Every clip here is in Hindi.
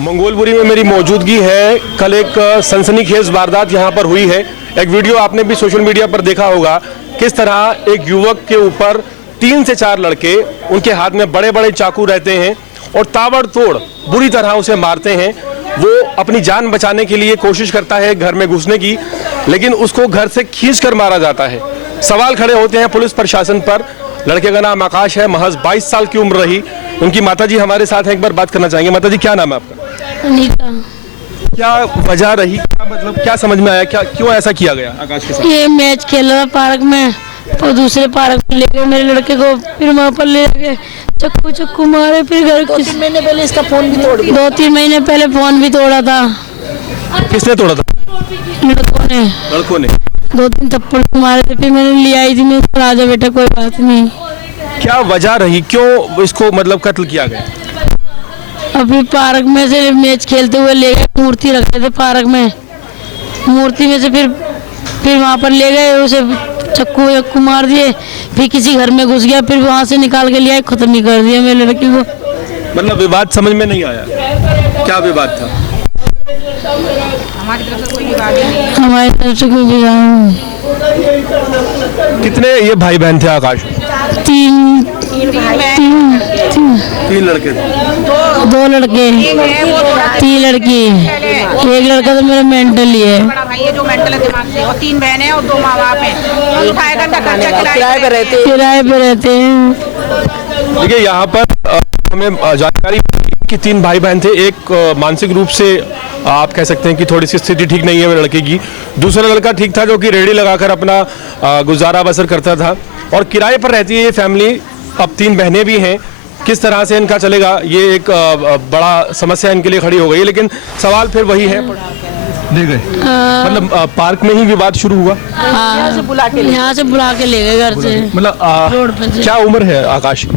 मंगोलपुरी में मेरी मौजूदगी है। कल एक सनसनीखेज वारदात यहाँ पर हुई है। एक वीडियो आपने भी सोशल मीडिया पर देखा होगा, किस तरह एक युवक के ऊपर 3 से 4 लड़के, उनके हाथ में बड़े बड़े चाकू रहते हैं और ताबड़तोड़ बुरी तरह उसे मारते हैं। वो अपनी जान बचाने के लिए कोशिश करता है घर में घुसने की, लेकिन उसको घर से खींचकर मारा जाता है। सवाल खड़े होते हैं पुलिस प्रशासन पर। लड़के का नाम आकाश है, महज 22 साल की उम्र रही। उनकी माताजी हमारे साथ हैं, एक बार बात करना चाहेंगे। माताजी, क्या नाम है आपका? अनीता। क्या वजह रही, क्या मतलब क्या समझ में आया, क्या क्यों ऐसा किया गया आकाश के साथ? ये मैच खेल रहा पार्क में, तो दूसरे पार्क में ले गए मेरे लड़के को, फिर वहाँ पर ले गए चक्कू मारे। फिर घर 2-3 महीने पहले इसका फोन भी तोड़ दिया। 2-3 महीने पहले फोन भी तोड़ा था। किसने तोड़ा था? लड़कों ने 2-3 थप्पड़ मारे थे। फिर मैंने ले आई थी, मैं राजा बेटा कोई बात नहीं। क्या वजह रही, क्यों इसको मतलब कत्ल किया गया? अभी पार्क में से मैच खेलते हुए ले गए, मूर्ति रखे थे पार्क में, मूर्ति में से फिर वहाँ पर ले गए, उसे चक्कू मार दिए। फिर किसी घर में घुस गया, फिर वहाँ से निकाल के लिया, खत्म नहीं कर दिया मेरे लड़की को। मतलब विवाद समझ में नहीं आया, क्या विवाद था? हमारी तरफ से कोई विवाद नहीं। हमारी तरफ से कोई विवाद नहीं। कितने ये भाई बहन थे आकाश? 3 लड़के थे। 2 लड़के, 3 लड़की। एक लड़का तो मेरा मेंटली है। बड़ा भाई है जो मेंटल है दिमाग से, और 3 बहनें हैं और 2 माँ बाप हैं। उठाए घंटा खर्चा किराए पे रहते हैं। देखिए, यहाँ पर हमें जानकारी कि 3 भाई बहन थे। एक मानसिक रूप से आप कह सकते हैं कि थोड़ी सी स्थिति ठीक नहीं है लड़के की। दूसरा लड़का ठीक था, जो कि रेहड़ी लगाकर अपना गुजारा बसर करता था, और किराए पर रहती है ये फैमिली। अब 3 बहनें भी हैं, किस तरह से इनका चलेगा, ये एक बड़ा समस्या इनके लिए खड़ी हो गई। लेकिन सवाल फिर वही है, ले गए मतलब पार्क में ही विवाद शुरू हुआ। यहाँ से बुला के ले गए घर से। मतलब रोड पे से। क्या उम्र है आकाश की?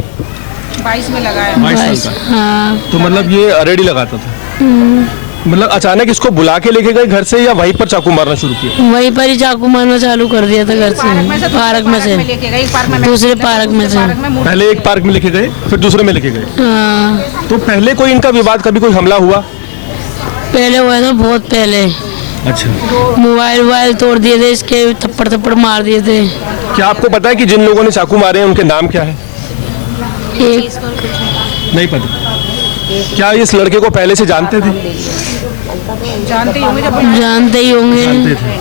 22 में लगाया। 22 साल का। हाँ। तो मतलब ये रेडी लगाता था। मतलब अचानक इसको बुला के लेके गए घर से, या वहीं पर चाकू मारना शुरू किया? वहीं पर ही चाकू मारना चालू कर दिया था घर से, पार्क में से, लेके गए, पार्क में दूसरे पार्क में से। पहले एक पार्क में लेके गए, फिर दूसरे में लेके गए। हाँ। तो पहले कोई इनका विवाद, कभी कोई हमला हुआ? पहले हुआ था, बहुत पहले। अच्छा। मोबाइल तोड़ दिए थे इसके, थप्पड़ मार दिए थे। क्या आपको पता है कि जिन लोगों ने चाकू मारे हैं उनके नाम क्या है? एक नहीं पता। क्या इस लड़के को पहले से जानते थे? जानते ही होंगे जब जानते ही होंगे। जानते थे।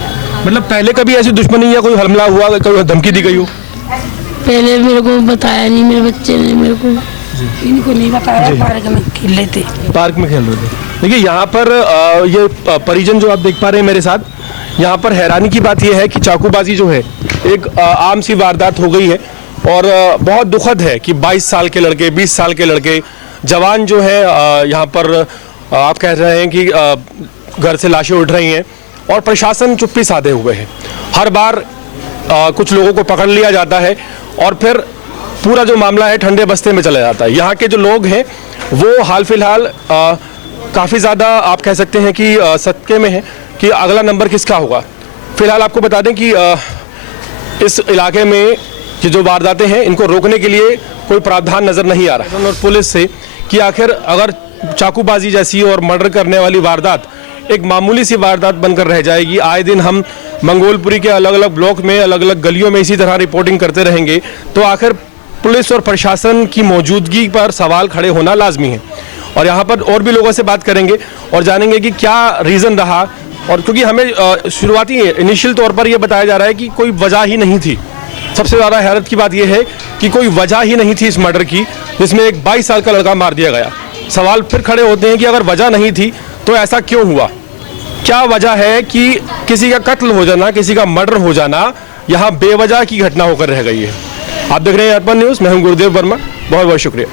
मतलब पहले कभी ऐसी दुश्मनी या कोई हमला हुआ, कोई धमकी दी गई हो? पहले मेरे को बताया नहीं, मेरे बच्चे ने मेरे को, इनको नहीं बताया। पार्क में खेल रहे थे। पार्क में खेल रहे थे। देखिए, यहाँ पर ये परिजन जो आप देख पा रहे हैं मेरे साथ, यहाँ पर हैरानी की बात यह है कि चाकूबाजी जो है एक आम सी वारदात हो गई है। और बहुत दुखद है कि 22 साल के लड़के, 20 साल के लड़के, जवान जो है यहाँ पर आप कह रहे हैं कि घर से लाशें उठ रही हैं और प्रशासन चुप्पी साधे हुए है। हर बार कुछ लोगों को पकड़ लिया जाता है और फिर पूरा जो मामला है ठंडे बस्ते में चला जाता है। यहाँ के जो लोग हैं वो हाल फिलहाल काफ़ी ज़्यादा आप कह सकते हैं कि सदके में है कि अगला नंबर किसका होगा। फिलहाल आपको बता दें कि इस इलाके में ये जो वारदातें हैं, इनको रोकने के लिए कोई प्रावधान नज़र नहीं आ रहा है और पुलिस से कि आखिर अगर चाकूबाजी जैसी और मर्डर करने वाली वारदात एक मामूली सी वारदात बनकर रह जाएगी। आए दिन हम मंगोलपुरी के अलग अलग ब्लॉक में, अलग अलग गलियों में इसी तरह रिपोर्टिंग करते रहेंगे, तो आखिर पुलिस और प्रशासन की मौजूदगी पर सवाल खड़े होना लाजमी है। और यहाँ पर और भी लोगों से बात करेंगे और जानेंगे कि क्या रीज़न रहा। और क्योंकि हमें शुरुआती इनिशियल तौर पर यह बताया जा रहा है कि कोई वजह ही नहीं थी। सबसे ज़्यादा हैरत की बात यह है कि कोई वजह ही नहीं थी इस मर्डर की, जिसमें एक 22 साल का लड़का मार दिया गया। सवाल फिर खड़े होते हैं कि अगर वजह नहीं थी तो ऐसा क्यों हुआ? क्या वजह है कि किसी का कत्ल हो जाना, किसी का मर्डर हो जाना यहाँ बेवजह की घटना होकर रह गई है? आप देख रहे हैं अर्पण न्यूज़, मैं हूं गुरुदेव वर्मा। बहुत बहुत शुक्रिया।